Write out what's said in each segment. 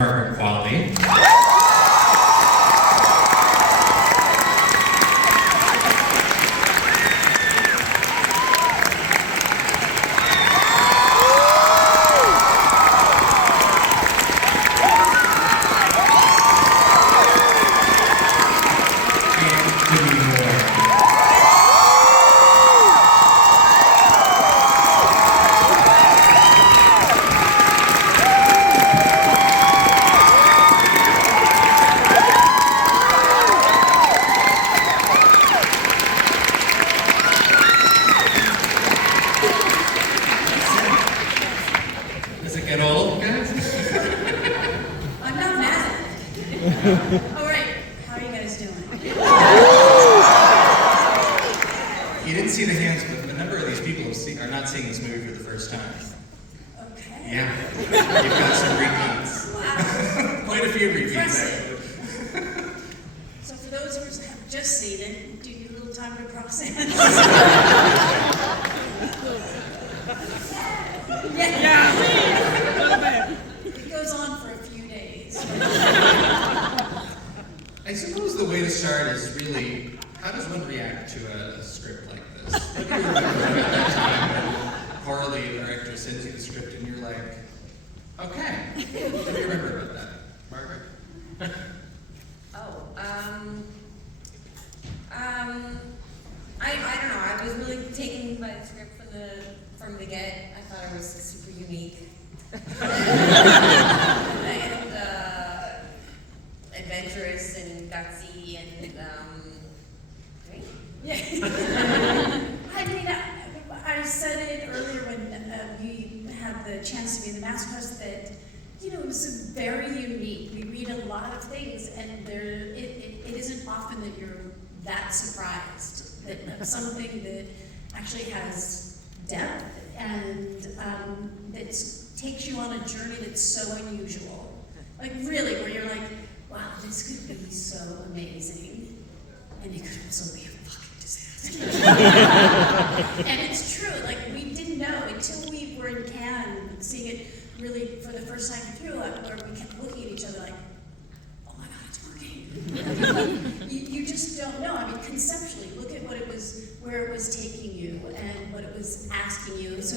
Margaret Qualley. Get old, guys? I'm not mad. All right, how are you guys doing? You didn't see the hands, but a number of these people are not seeing this movie for the first time. Okay. Yeah, you've got some repeats. Wow. Quite a few repeats, Impressive. actually. So for those who have just seen it, do you need a little time to process? Yeah. It goes on for a few days. I suppose the way to start is really, how does one react to a script like this? What do you remember at that time when Coralie, the director, sends you the script and you're like, okay. What do you remember about that? Margaret? I don't know. I was really taken by the script from the get. I thought it was super unique and adventurous and gutsy and great. Yeah. I mean, I said it earlier when we had the chance to be in the Masterclass that, you know, it was very unique. We read a lot of things, and it isn't often that you're that surprised that something that actually has depth and that takes you on a journey that's so unusual. Like really, where you're like, wow, this could be so amazing, and it could also be a fucking disaster. And it's true, like we didn't know until we were in Cannes, seeing it really for the first time through, where we kept looking at each other like, oh my God, it's working. You just don't know. I mean, conceptually, look at what it was, where it was taking you, and what it was asking you. So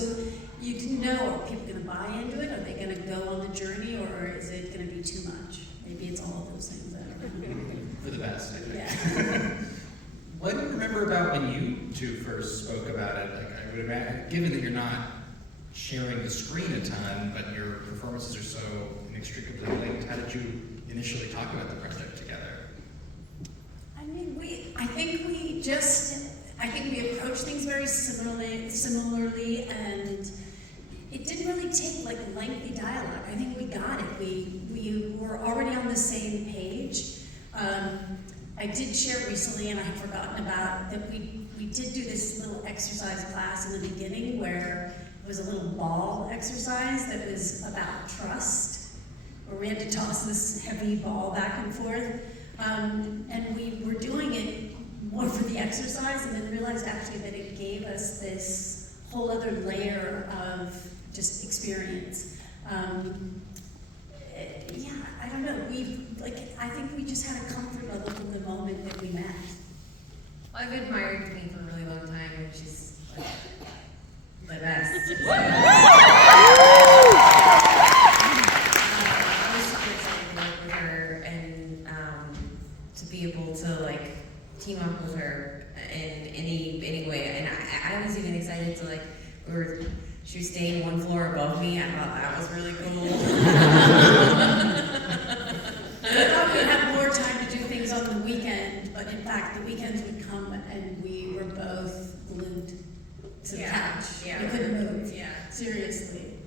you didn't know, are people going to buy into it? Are they going to go on the journey, or is it going to be too much? Maybe it's all of those things. I don't know. For the best, I think. Yeah. What do you remember about when you two first spoke about it? Like, I would imagine, given that you're not sharing the screen a ton, but your performances are so inextricably linked, how did you initially talk about the project together? I mean, I think we approach things very similarly, and it didn't really take like lengthy dialogue. I think we got it. We were already on the same page. I did share recently, and I had forgotten about, that we did do this little exercise class in the beginning where it was a little ball exercise that was about trust, where we had to toss this heavy ball back and forth. And we were doing it more for the exercise, and then realized actually that it gave us this whole other layer of just experience. Yeah, I don't know. I think we just had a comfort level from the moment that we met. Well, I've admired Demi for a really long time, and she's like the best. I was super excited to work with her and to be able to like team up with her in any way. And I was even excited to like she was staying one floor above me. I thought that was really cool. I thought we'd have more time to do things on the weekend, but in fact the weekends would come and we were both glued to the couch. Yeah. We couldn't move. Yeah. Seriously.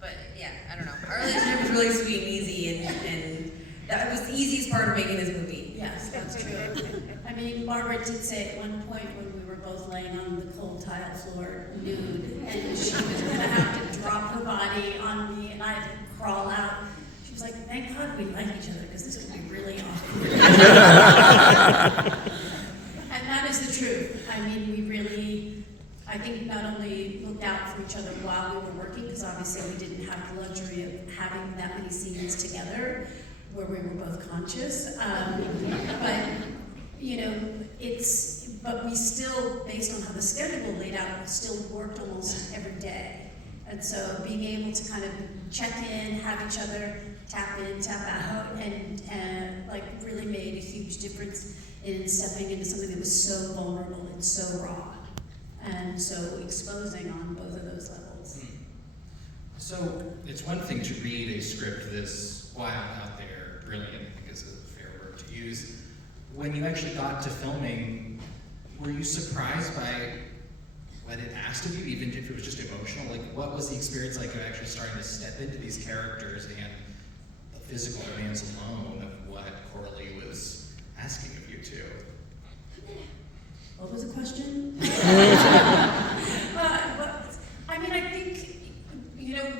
But yeah, I don't know. Our relationship was really sweet and easy, and that was the easiest part of making this movie. Yes, that's true. I mean, Margaret did say at one point when we were both laying on the cold tile floor nude, and she was going to have to drop her body on me, and I had to crawl out. She was like, thank God we like each other, because this could be really awkward. And that is the truth. I mean, we really, I think, not only looked out for each other while we were working, because obviously we didn't have the luxury of having that many scenes together, together, where we were both conscious. But, you know, but we still, based on how the schedule laid out, we still worked almost every day. And so being able to kind of check in, have each other tap in, tap out, and like really made a huge difference in stepping into something that was so vulnerable and so raw, and so exposing on both of those levels. So it's one thing to read a script this wild, out there, brilliant, I think is a fair word to use. When you actually got to filming, were you surprised by what it asked of you, even if it was just emotional? Like, what was the experience like of actually starting to step into these characters and the physical demands alone of what Coralie was asking of you two? What was the question? I mean, I think, you know,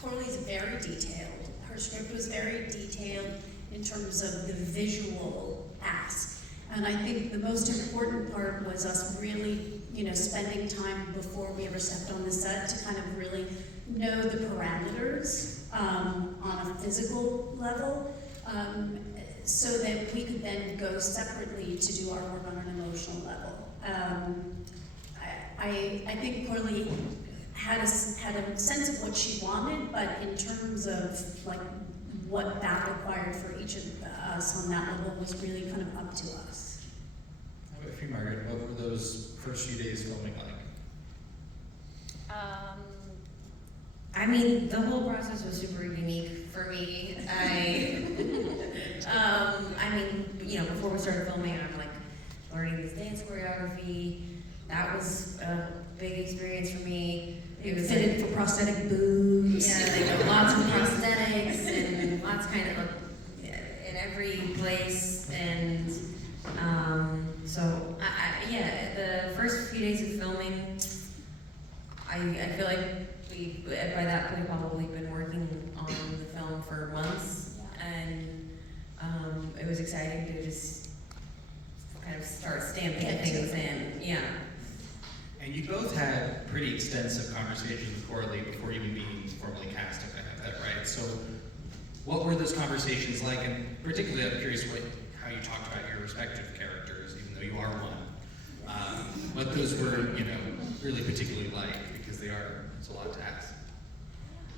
Coralie's very detailed. Her script was very detailed in terms of the visual ask. And I think the most important part was us really, you know, spending time before we ever stepped on the set to kind of really know the parameters on a physical level, so that we could then go separately to do our work on an emotional level. I think Coralie had a sense of what she wanted, but in terms of like what that required for each of us on that level was really kind of up to us. How about you, Margaret? What were those first few days filming like? I mean, the whole process was super unique for me. I mean, you know, before we started filming, I'm like learning this dance choreography. That was a big experience for me. It was fitted for prosthetic boobs. Yeah, like lots of prosthetics and lots kind of in every place. And so, yeah, the first few days of filming, I feel like we, by that point, probably been working on the film for months, and it was exciting to just kind of start stamping things in. Yeah. And you both had pretty extensive conversations with Coralie before even being formally cast, if I have that right. So what were those conversations like? And particularly, I'm curious how you talked about your respective characters, even though you are one. What those were, you know, really particularly like, because it's a lot to ask.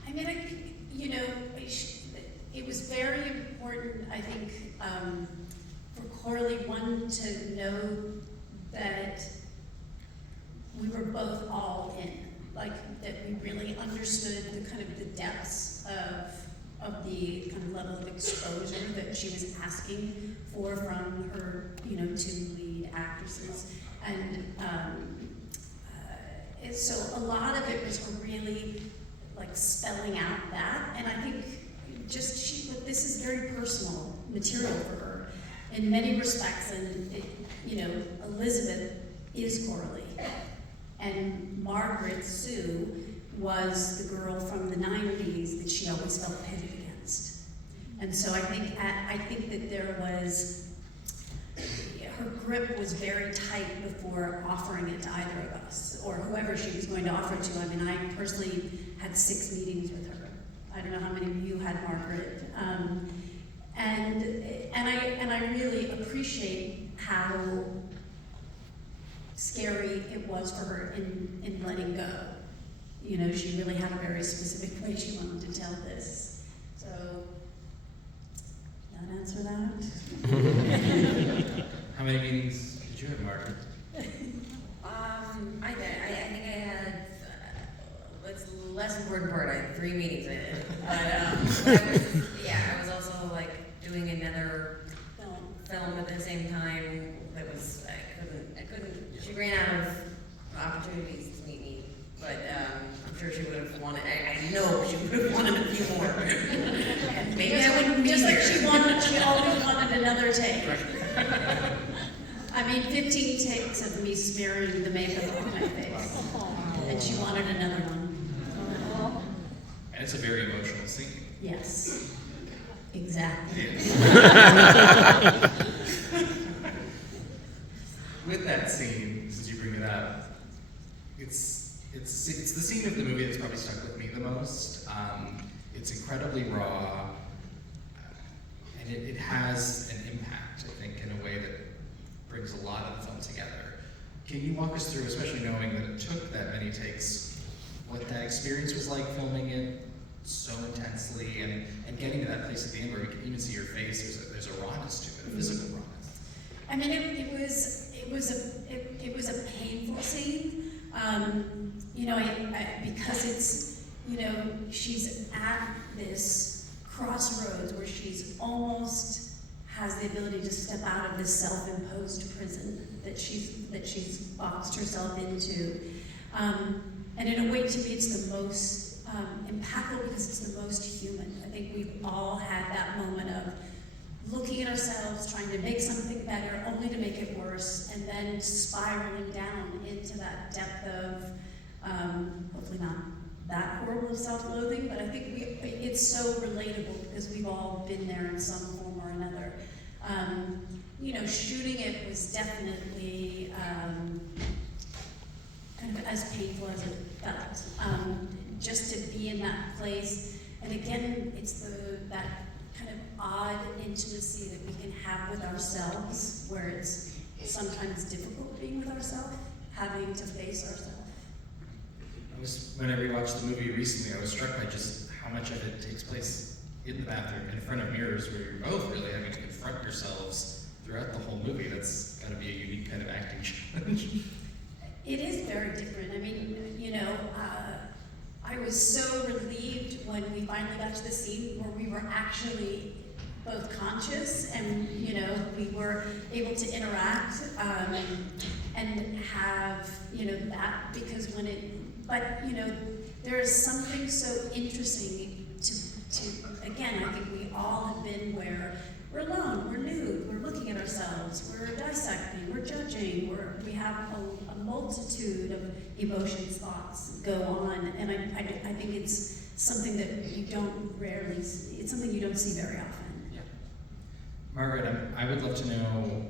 I mean, you know, it was very important, I think, for Coralie, one, to know that we were both all in, like that we really understood the kind of the depths of the kind of level of exposure that she was asking for from her, you know, two lead actresses. And so a lot of it was her really like spelling out that, and I think this is very personal material for her in many respects, and you know, Elisabeth is Coralie, and Margaret Sue was the girl from the 90s that she always felt pitted against. And so I think that there was, her grip was very tight before offering it to either of us, or whoever she was going to offer it to. I mean, I personally had 6 meetings with her. I don't know how many of you had Margaret. And I really appreciate how scary it was for her in letting go. You know, she really had a very specific way she wanted to tell this. So, that answer that? How many meetings did you have, Margaret? I think I had, it's the less important part, I had 3 meetings in it. But, I was also like doing another film at the same time that was, I couldn't, she ran out of opportunities to meet me, but I'm sure she would have wanted, I know she would have wanted a few more. And maybe I wouldn't be just here. like she always wanted another take. I mean, 15 takes of me smearing the makeup on my face, and she wanted another one. And it's a very emotional scene. Yes, exactly. Yeah. With that scene, since you bring it up, it's the scene of the movie that's probably stuck with me the most. It's incredibly raw. it has an impact, I think, in a way that brings a lot of the film together. Can you walk us through, especially knowing that it took that many takes, what that experience was like filming it so intensely and getting to that place at the end where we can even see your face? There's a rawness to it, a physical rawness. I mean, it was a painful scene. You know, because it's, you know, she's at this crossroads where she's almost has the ability to step out of this self-imposed prison that she's boxed herself into. And in a way, to me, it's the most impactful because it's the most human. I think we've all had that moment of looking at ourselves, trying to make something better, only to make it worse, and then spiraling down into that depth of, hopefully not that horrible self-loathing, but I think it's so relatable because we've all been there in some form or another. You know, shooting it was definitely kind of as painful as it felt. Just to be in that place, and again, it's that kind of odd intimacy that we can have with ourselves, where it's sometimes difficult being with ourselves, having to face ourselves. When I rewatched the movie recently, I was struck by just how much of it takes place in the bathroom, in front of mirrors, where you're both really having to confront yourselves throughout the whole movie. That's got to be a unique kind of acting challenge. It is very different. I mean, you know, I was so relieved when we finally got to the scene where we were actually both conscious and, you know, we were able to interact and have, you know, that, because when but, you know, there is something so interesting to again, I think we all have been where we're alone, we're nude, we're looking at ourselves, we're dissecting, we're judging, we have a multitude of emotions, thoughts go on, and I think it's something that you don't rarely see, it's something you don't see very often. Yeah. Margaret, I would love to know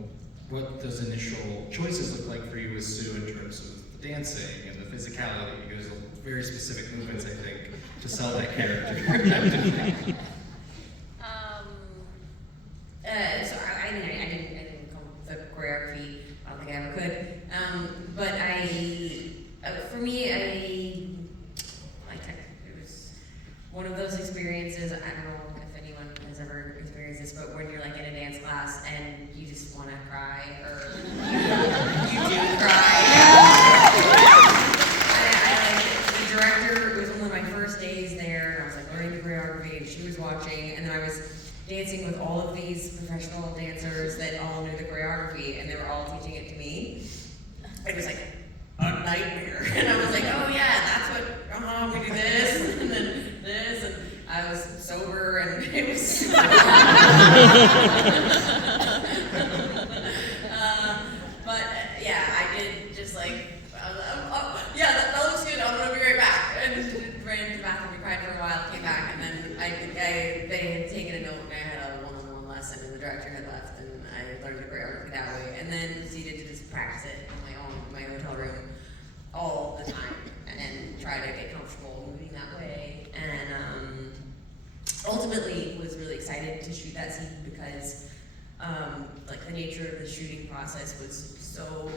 what those initial choices look like for you as Sue in terms of the dancing and the physicality, because very specific movements, I think, to sell that character. So I didn't come up with the choreography. I don't think I ever could. But for me, it was one of those experiences. I don't know if anyone has ever experienced this, but when you're like in a dance class and you just want to cry, or you do cry. The director, it was one of my first days there, and I was like learning the choreography, and she was watching, and then I was dancing with all of these professional dancers that all knew the choreography, and they were all teaching it to me. It was like a nightmare. And I was like, oh yeah, that's what, we do this, and then this, and I was sober, and it was but yeah, I did just like, yeah, that looks good, I'm gonna be right back. And ran to the bathroom, we cried for a while, came back, and then they had taken a note, and I had a one-on-one lesson, and the director had left, and I learned the choreography that way, and then proceeded to just practice it in my hotel room all the time, and try to get comfortable moving that way. And ultimately was really excited to shoot that scene because like the nature of the shooting process was so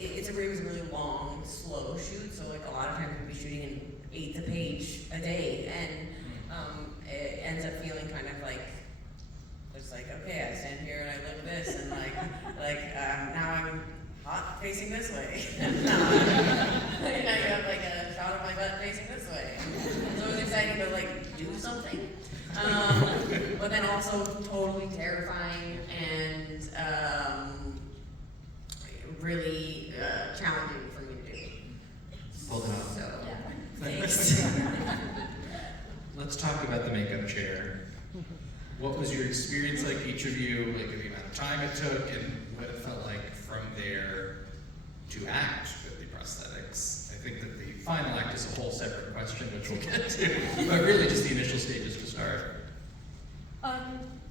it was a really long, slow shoot, so like a lot of times we'd be shooting in 8 a page a day, and it ends up feeling kind of like, it's like, okay, I stand here and I live this, and now I'm hot facing this way. And now you have like a shot of my butt facing this way. So it was exciting to like do something, but then also totally terrifying and really challenging for me to do. Hold it up. So, Yeah. thanks. Let's talk about the makeup chair. What was your experience like, each of you, like the amount of time it took, and what it felt like from there to act with the prosthetics? I think that the final act is a whole separate question, which we'll get to, but really just the initial stages to start.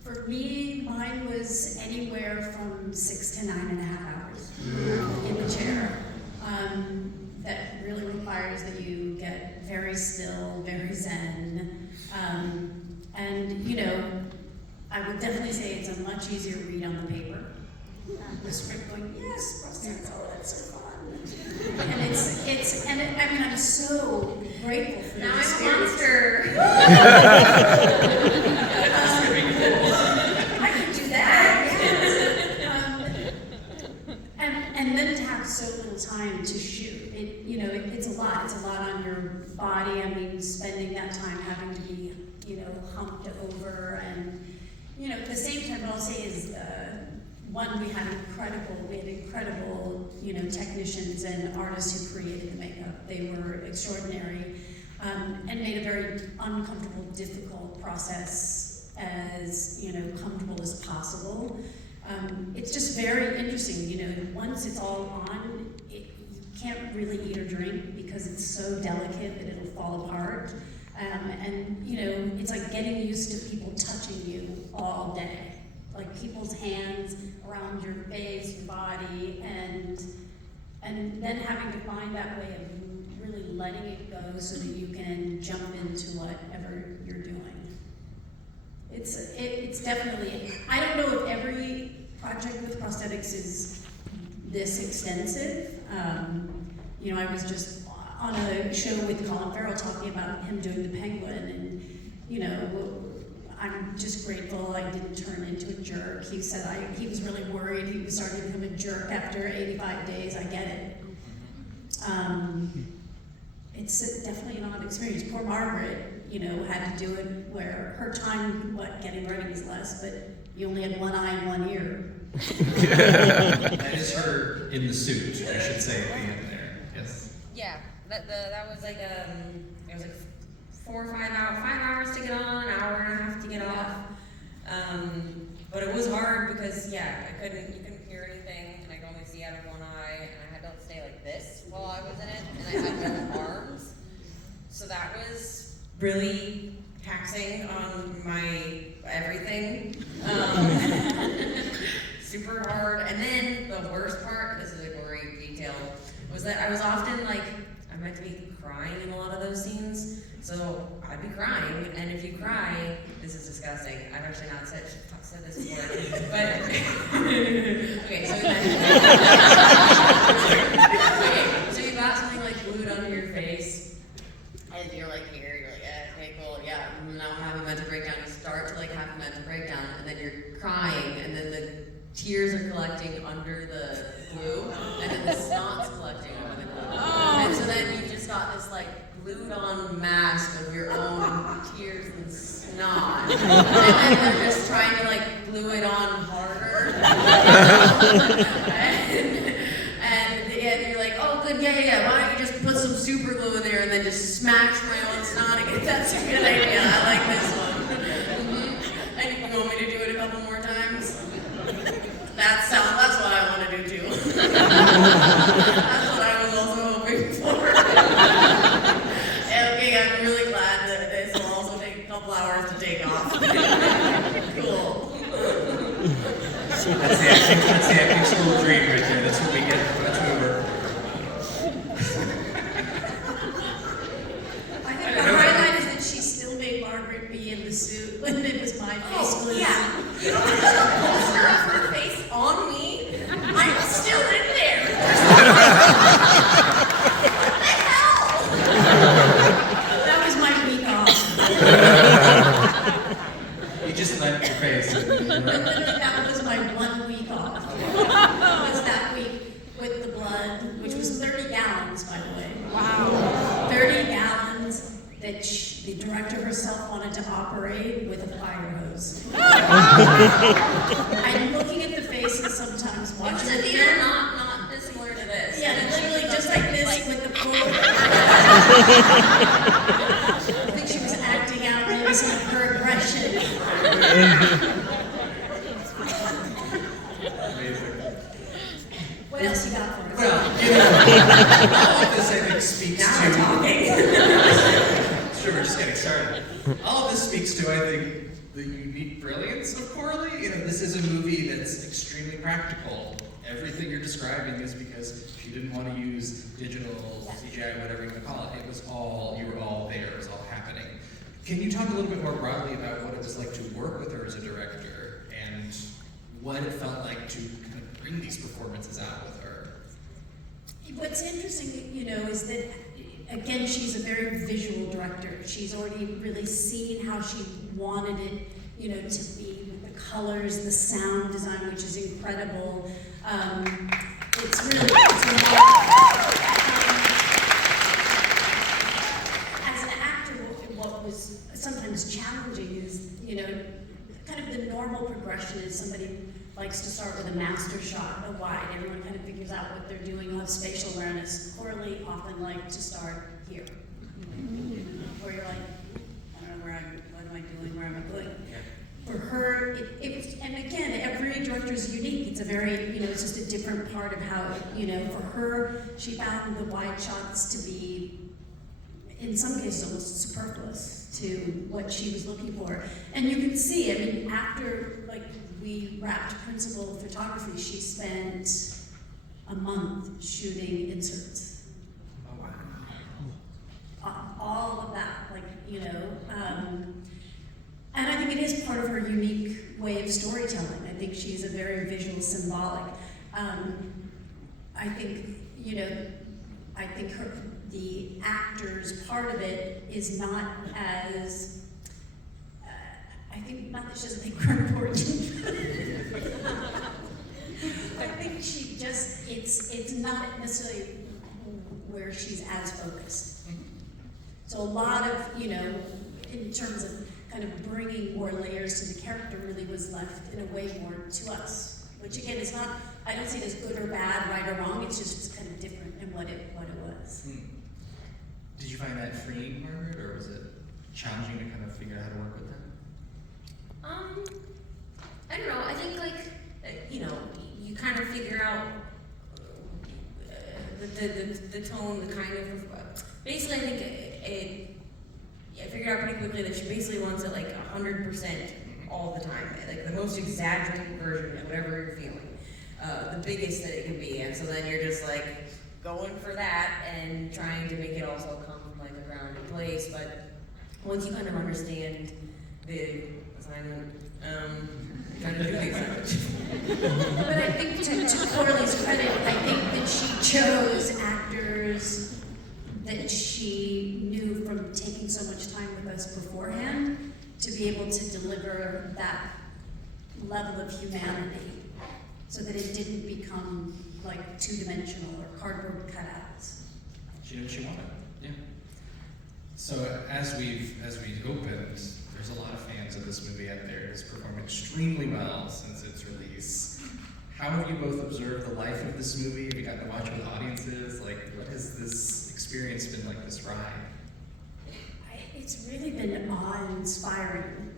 For me, mine was anywhere from 6 to 9.5 hours in the chair. That really requires that you get very still, very zen, and And, you know, I would definitely say it's a much easier read on the paper. The script going, yes, prosthetics, oh, that's so fun. And I mean, I'm so grateful for Now this I'm a monster. I could do that, yes. And then to have so little time to shoot. It's a lot. It's a lot on your body. I mean, spending that time having to be, humped over. And, at the same time, what I'll say is, one, we had incredible, technicians and artists who created the makeup. They were extraordinary, and made a very uncomfortable, difficult process as, comfortable as possible. It's just very interesting, once it's all on, you can't really eat or drink because it's so delicate that it'll fall apart. It's like getting used to people touching you all day. Like people's hands around your face, your body, and then having to find that way of really letting it go so that you can jump into whatever you're doing. It's definitely, I don't know if every project with prosthetics is this extensive. I was just on a show with Colin Farrell talking about him doing the Penguin, and I'm just grateful I didn't turn into a jerk. He said he was really worried he was starting to become a jerk after 85 days. I get it. It's definitely an odd experience. Poor Margaret, had to do it where her time, getting ready was less, but you only had one eye and one ear. That is her in the suit, I should say at the end there. Yes. Yeah, that was like it was like 4 or 5 hours, 5 hours to get on, an hour and a half to get off. But it was hard because you couldn't hear anything, and I could only see out of one eye, and I had to stay like this while I was in it, and I had no arms. So that was really taxing on my everything. Super hard. And then the worst part, this is a great detail, was that I was often I meant to be crying in a lot of those scenes. So I'd be crying, and if you cry, this is disgusting. I've actually not said this before, but okay. So you got something glued onto your face, and you're here. You're okay, cool, yeah. Now have a mental breakdown. You start to have a mental breakdown, and then you're crying, and then the tears are collecting under the glue, and then the snot's collecting under the glue, and so then you just got this glued-on mask of your own tears and snot, and then they're just trying to glue it on harder, and you're oh good, yeah. Why don't you just put some super glue in there and then just smash my own snot again? That's a good idea. I like this one. And you want me to do it a couple more times? That's what I want to do too. That's what I was also hoping for. Okay, I'm really glad that this will also take a couple hours to take off. Cool. That's the acting school dream right there. That's what we get. That's what we're. I think the highlight is that she still made Margaret be in the suit when it was my face. Oh, yeah. You don't have a poster of her face on me. I'm still in there. What the hell? That was my week off. You just left your face. Literally, that was my 1 week off. It was that week with the blood, which was 30 gallons, by the way. Wow. 30 gallons that the director herself wanted to operate with a fire hose. I'm looking at the faces sometimes watching It was the a film. theater not dissimilar to this. Yeah, literally just like this with the pool. I think she was acting out maybe some of her aggression. What else you got for us? Well, all of this I think speaks Now to. we're talking. Sure, we're just getting started. All of this speaks to, I think, the unique brilliance of Coralie. This is a movie that's extremely practical. Everything you're describing is because she didn't want to use digital, CGI, whatever you want to call it. It was all, you were all there, it was all happening. Can you talk a little bit more broadly about what it was like what it felt like to kind of bring these performances out with her. What's interesting, you know, is that, again, she's a very visual director. She's already really seen how she wanted it, you know, to be with the colors, the sound design, which is incredible. It's really, as an actor, what was sometimes challenging is, you know, kind of the normal progression is somebody likes to start with a master shot, a wide. Everyone kind of figures out what they're doing, will have spatial awareness. Coralie often like to start here, where you're like, I don't know what am I doing, where am I going? For her, it was, and again, every director is unique. It's a very, you know, it's just a different part of how, you know, for her, she found the wide shots to be, in some cases, almost superfluous to what she was looking for. And you can see, I mean, after, like, we wrapped principal photography, she spent a month shooting inserts. Oh, wow. All of that, like, you know, and I think it is part of her unique way of storytelling. I think she's a very visual symbolic. I think, you know, I think the actor's part of it is not as, I think, not that she doesn't think we're important. I think she just, it's not necessarily where she's as focused. So a lot of, you know, in terms of kind of bringing more layers to the character really was left in a way more to us, which again is not, I don't see it as good or bad, right or wrong, it's just kind of different in what it was. Did you find that freeing, Margaret, or was it challenging to kind of figure out how to work with that? I don't know, I think like, you know, you kind of figure out the tone, the kind of, basically I think I figured out pretty quickly that she basically wants it like 100% all the time, like the most exaggerated version of whatever you're feeling, the biggest that it can be, and so then you're just like going for that and trying to make it also come from like a grounded place. But once you kind of understand the assignment, you kind of do the assignment. But I think to Coralie's credit, I think that she chose actors that she knew from taking so much time with us beforehand to be able to deliver that level of humanity so that it didn't become like two-dimensional or cardboard cutouts. She knew what she wanted. Yeah. So as we opened, there's a lot of fans of this movie out there. It's performed extremely well since its release. How have you both observed the life of this movie? Have you gotten to watch it with audiences? Like, what has this experience been like, this ride? It's really been awe-inspiring,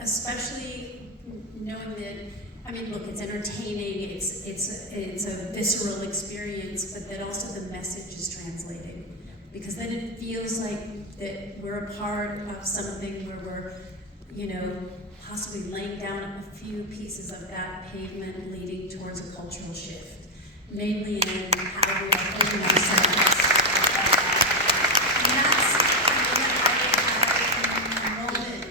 especially knowing that, I mean, look, it's entertaining, it's a visceral experience, but that also the message is translating. Because then it feels like that we're a part of something where we're, you know, possibly laying down a few pieces of that pavement leading towards a cultural shift, mainly in how we are holding ourselves. And that's, I had a moment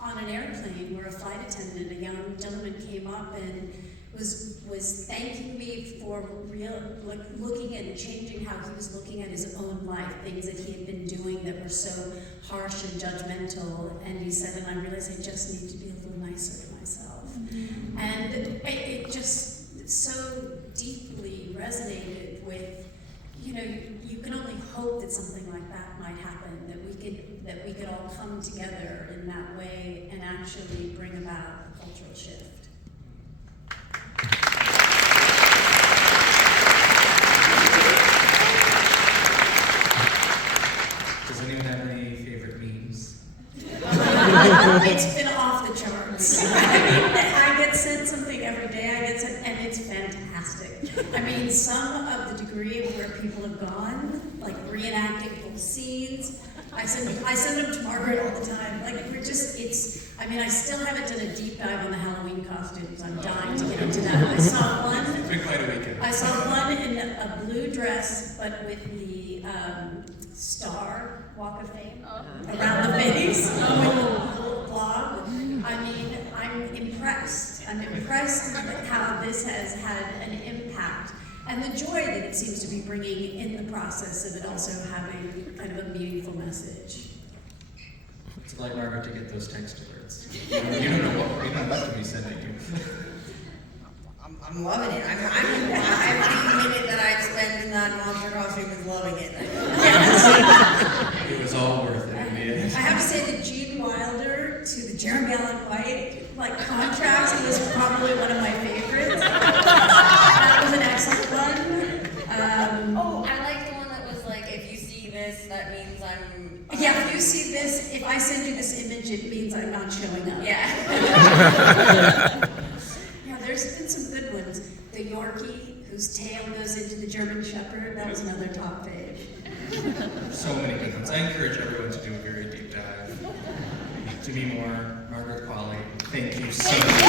on an airplane where a flight attendant, a young gentleman, came up and was thanking me for looking and changing how he was looking at his own life, things that he had been doing that were so harsh and judgmental. And he said, and I realized I just need to be a little nicer to myself. Mm-hmm. And it just so deeply resonated with, you know, you can only hope that something like that might happen, that we could all come together in that way and actually bring about a cultural shift. Does anyone have any favorite memes? It's been off the charts. I get sent something every day, and it's fantastic. I mean, some of the degree of where people have gone, like reenacting whole scenes, I send them to Margaret all the time. Like, I mean, I still haven't done a deep dive on the Halloween costumes. I'm dying to get into that. I saw one. It's been quite a weekend. I saw one in a blue dress, but with the star Walk of Fame around the face with a little blob. I mean, I'm impressed. I'm impressed at how this has had an impact and the joy that it seems to be bringing in the process of it also having kind of a meaningful message. It's like Margaret to get those text alerts. You don't know what to be sending you. I'm loving it. Every minute that I spend in that monster costume is loving it. It was all worth it in the end. I have to say that Gene Wilder to the Jeremy Allen White contrast was probably one of my favorites. That was an excellent one. Oh, I like the one that was like, if you see this, that means I'm. Yeah, if you see this, if I send you this image, it means I'm not showing up. Yeah. Yeah, there's been some good ones. The Yorkie, whose tail goes into the German Shepherd, that was another top fave. So many good ones. I encourage everyone to do a very deep dive. Demi Moore, Margaret Qualley, thank you so much.